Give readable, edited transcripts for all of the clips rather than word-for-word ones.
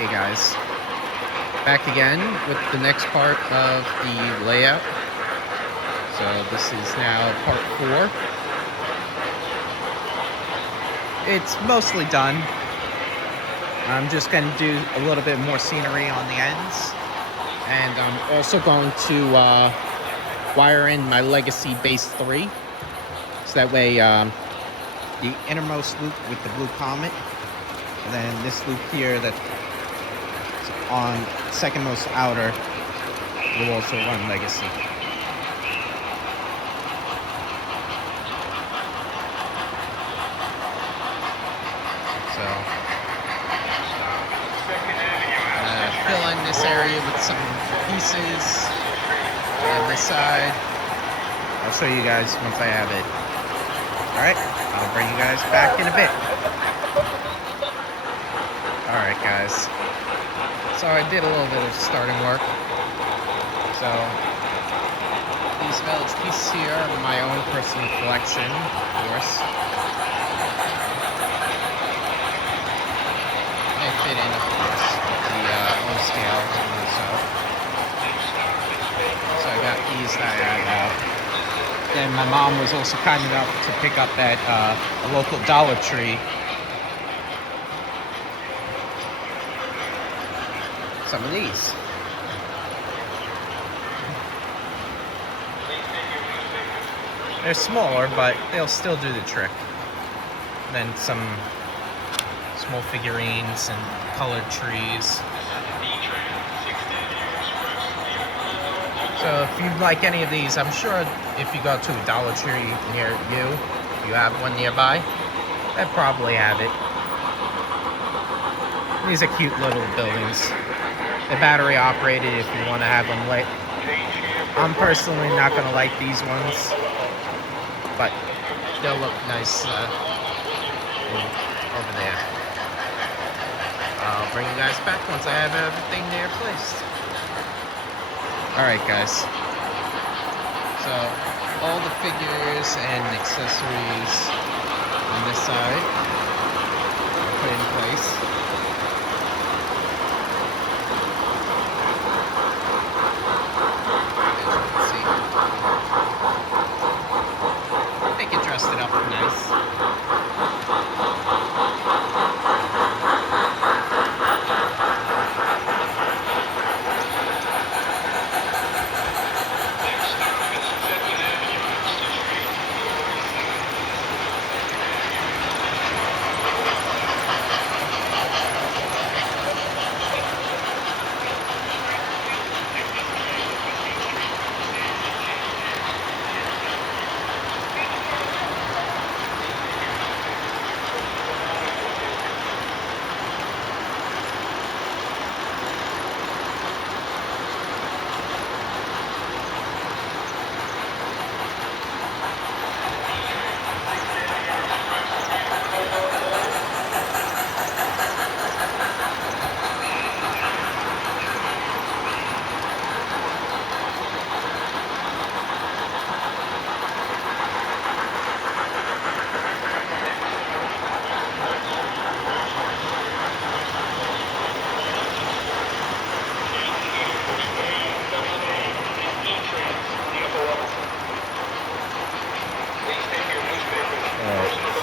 Hey guys, back again with the next part of the layout. So this is now part 4. It's mostly done. I'm just going to do a little bit more scenery on the ends. And I'm also going to wire in my Legacy Base 3. So that way the innermost loop with the blue comet, and then this loop here that's on second most outer will also run Legacy. So fill in this area with some pieces on this side. I'll show you guys once I have it. Alright, I'll bring you guys back in a bit. Alright guys, so I did a little bit of starting work. So these village pieces here are my own personal collection, of course. They fit in, of course, with the O scale so I got these that I had out. Then my mom was also kind enough to pick up at a local Dollar Tree some of these. They're smaller, but they'll still do the trick. Then some small figurines and colored trees. So if you like any of these, I'm sure if you go to a Dollar Tree near you, if you have one nearby, they probably have it. These are cute little buildings. They're battery operated if you want to have them lit. I'm personally not going to light these ones, but they'll look nice over there. I'll bring you guys back once I have everything there placed. Alright guys, so all the figures and accessories on this side are put in place. As you can see, I think it dressed it up nice.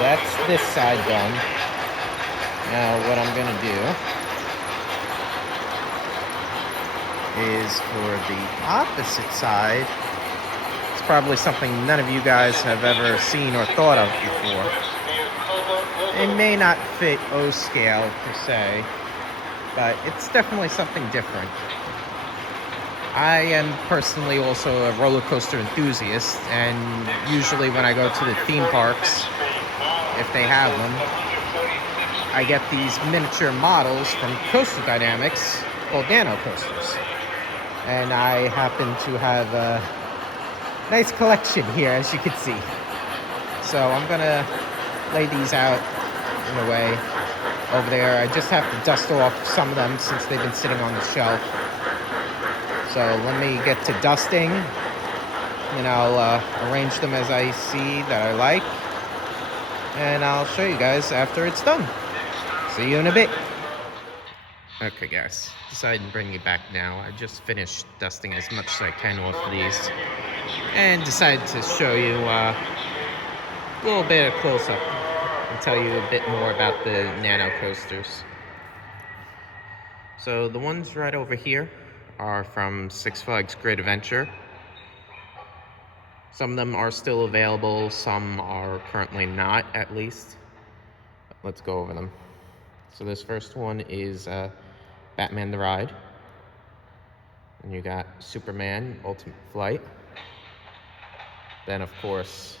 That's this side done. Now what I'm going to do is for the opposite side, it's probably something none of you guys have ever seen or thought of before. It may not fit O scale per se, but it's definitely something different. I am personally also a roller coaster enthusiast, and usually when I go to the theme parks, if they have them, I get these miniature models from Coaster Dynamics called nano coasters. And I happen to have a nice collection here, as you can see. So I'm gonna lay these out in a way over there. I just have to dust off some of them since they've been sitting on the shelf. So let me get to dusting, and I'll arrange them as I see that I like. And I'll show you guys after it's done. See you in a bit. Okay, guys, decided to bring you back now. I just finished dusting as much as I can off of these, and decided to show you a little bit of close-up and tell you a bit more about the nano coasters. So the ones right over here are from Six Flags Great Adventure. Some of them are still available, some are currently not, at least. Let's go over them. So this first one is Batman the Ride. And you got Superman Ultimate Flight. Then, of course,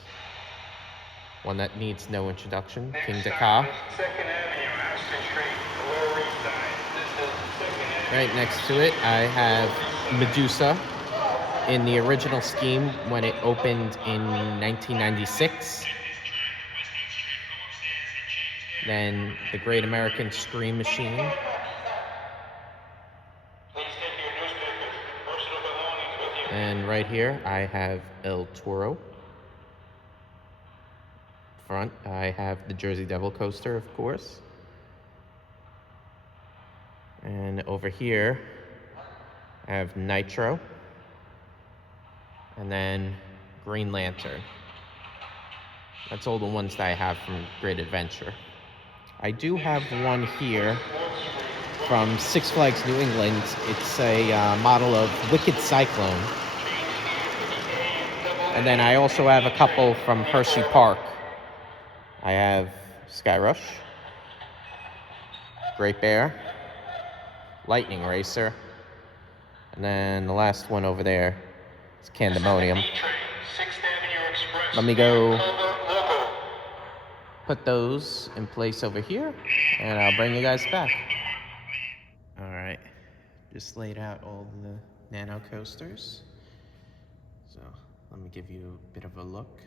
one that needs no introduction, King Dakar. Right next to it, I have Medusa in the original scheme when it opened in 1996. Then the Great American Scream Machine. And right here, I have El Toro. Front, I have the Jersey Devil coaster, of course. And over here, I have Nitro. And then Green Lantern. That's all the ones that I have from Great Adventure. I do have one here from Six Flags New England. It's a model of Wicked Cyclone. And then I also have a couple from Hershey Park. I have Sky Rush, Great Bear, Lightning Racer, and then the last one over there is Candemonium. Let me go put those in place over here, and I'll bring you guys back. All right, just laid out all the nano coasters. So let me give you a bit of a look.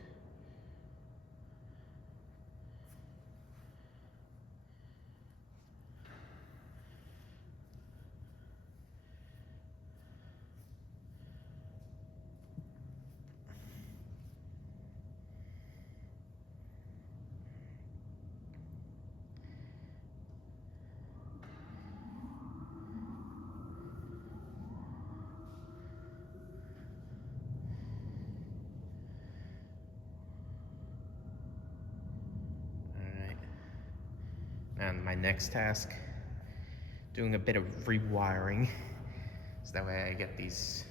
And my next task, doing a bit of rewiring, so that way I get these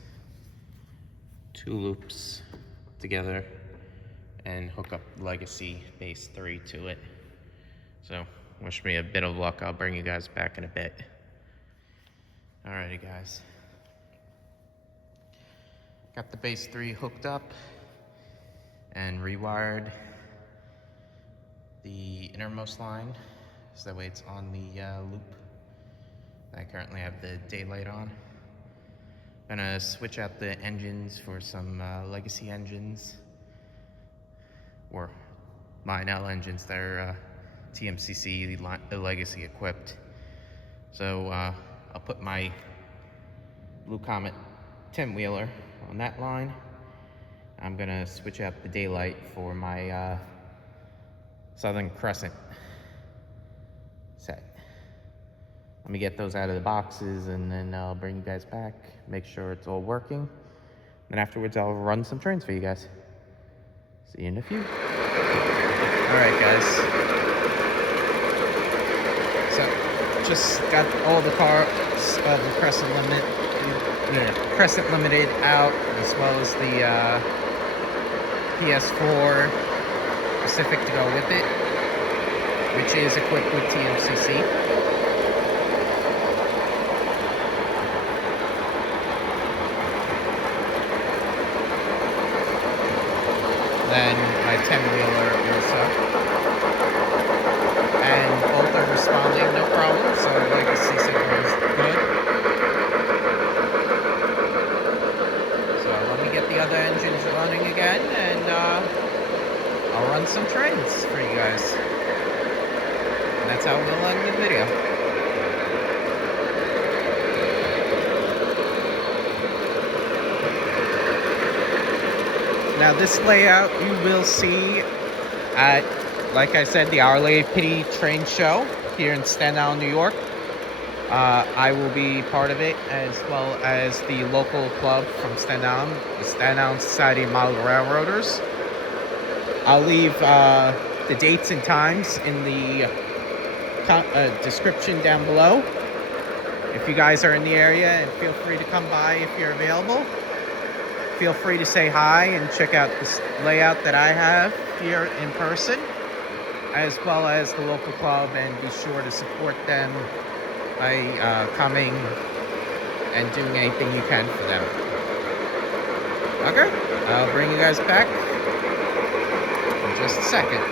two loops together and hook up Legacy Base 3 to it. So wish me a bit of luck. I'll bring you guys back in a bit. Alrighty, guys. Got the Base 3 hooked up and rewired the innermost line, so that way it's on the loop. I currently have the daylight on. Gonna switch out the engines for some Legacy engines, or Lionel engines that are TMCC Legacy equipped. So I'll put my Blue Comet 10-wheeler on that line. I'm gonna switch out the daylight for my Southern Crescent set. Let me get those out of the boxes, and then I'll bring you guys back, make sure it's all working. Then afterwards, I'll run some trains for you guys. See you in a few. All right, guys. So, just got all the parts of the Crescent Limited out, as well as the PS4 Pacific to go with it, which is equipped with TMCC. Then my 10-wheeler also. And both are responding no problem, so Legacy signal is good. So let me get the other engines running again, and I'll run some trains for you guys. And that's how we'll end the video. Now this layout you will see at, like I said, the Our Lady of Pity train show here in Staten Island, New York. I will be part of it, as well as the local club from Staten Island, the Staten Island Society of Model Railroaders. I'll leave the dates and times in the description down below. If you guys are in the area, and feel free to come by if you're available. Feel free to say hi and check out this layout that I have here in person, as well as the local club, and be sure to support them by coming and doing anything you can for them. Okay, I'll bring you guys back in just a second.